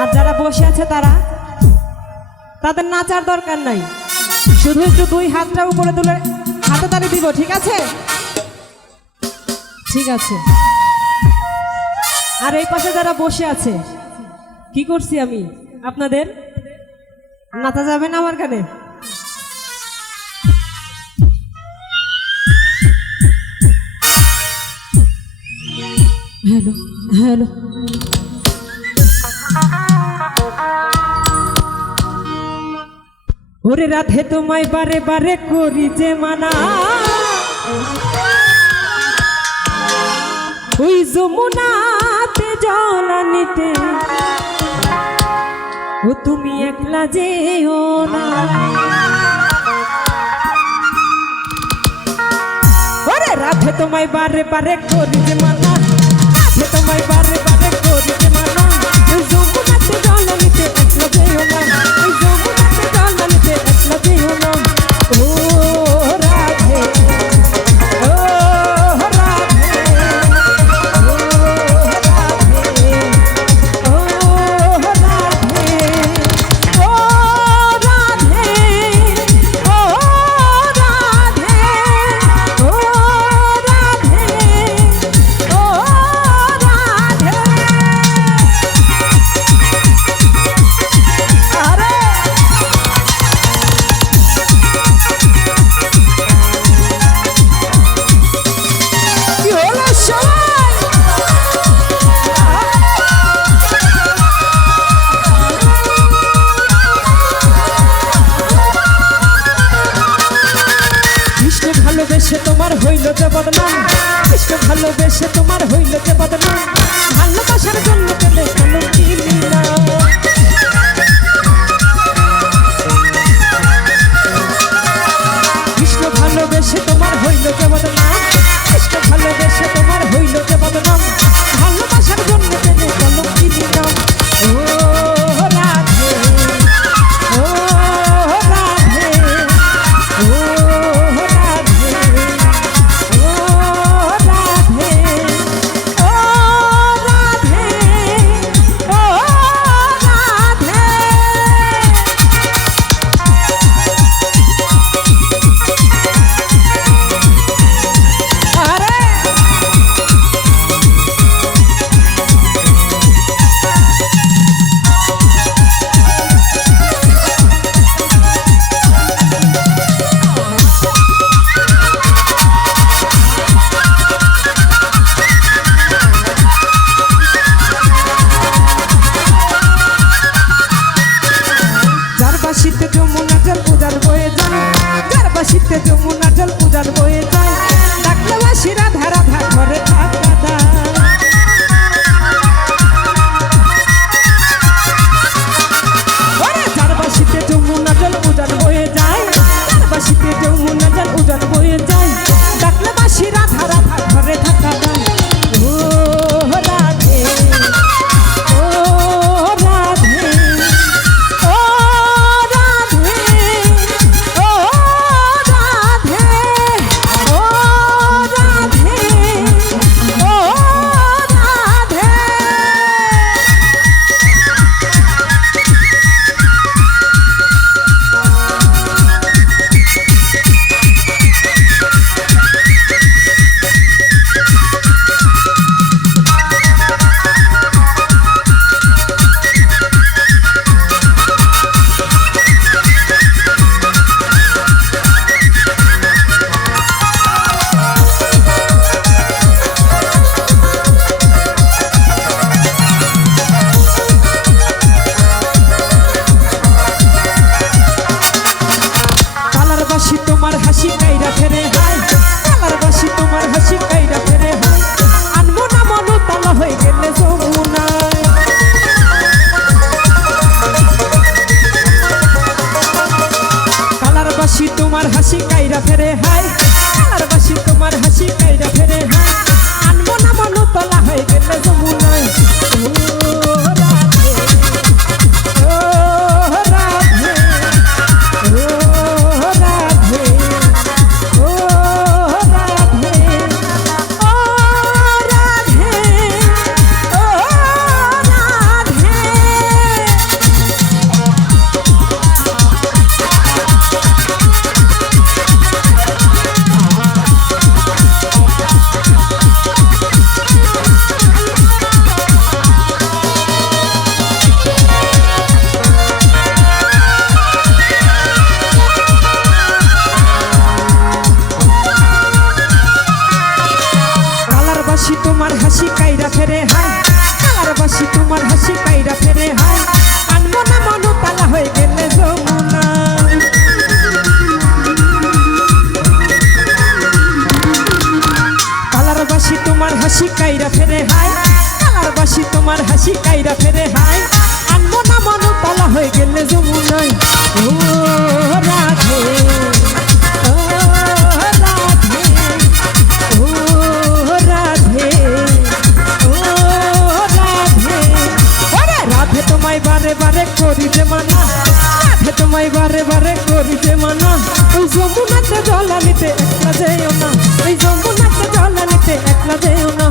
আর যারা বসে আছে তারা? তাদের নাচার দরকার নাই। শুধু একটু দুই হাতটা উপরে তুলে হাতে তালি দিব, ঠিক আছে? ঠিক আছে। আর এই পাশে যারা বসে আছে, কি করছি আমি? আপনাদের? নাচা যাবে না আমার কানে? Hello hello. ওরে রাধে তোমায় বারে বারে করি যে মানা। ওই যমুনাতে জল আনিতে ও তুমি একলা যেও না। ওরে রাধে তোমায় বারে বারে করি যে মানা। রাধে তোমায় বারে বদনাম। কৃষ্ণ ভালোবেসে তোমার হইল যে বদনাম। ভালোবাসার জন্য পেলে কেন কিনি না কাইরা ফেরে হাই কালার বাসি, তোমার হাসি কাইরা ফেরে হাই আনব না মনো তালা হয়ে গেলে যমুনায়। ও রাধে তোমায় বারে বারে করি যে মানা। রাধে তোমায় বারে বারে করি যে মানা। ওই যমুনাতে জল আনিতে একলা যেও না। ওই যমুনাতে জল আনিতে একলা যেও না।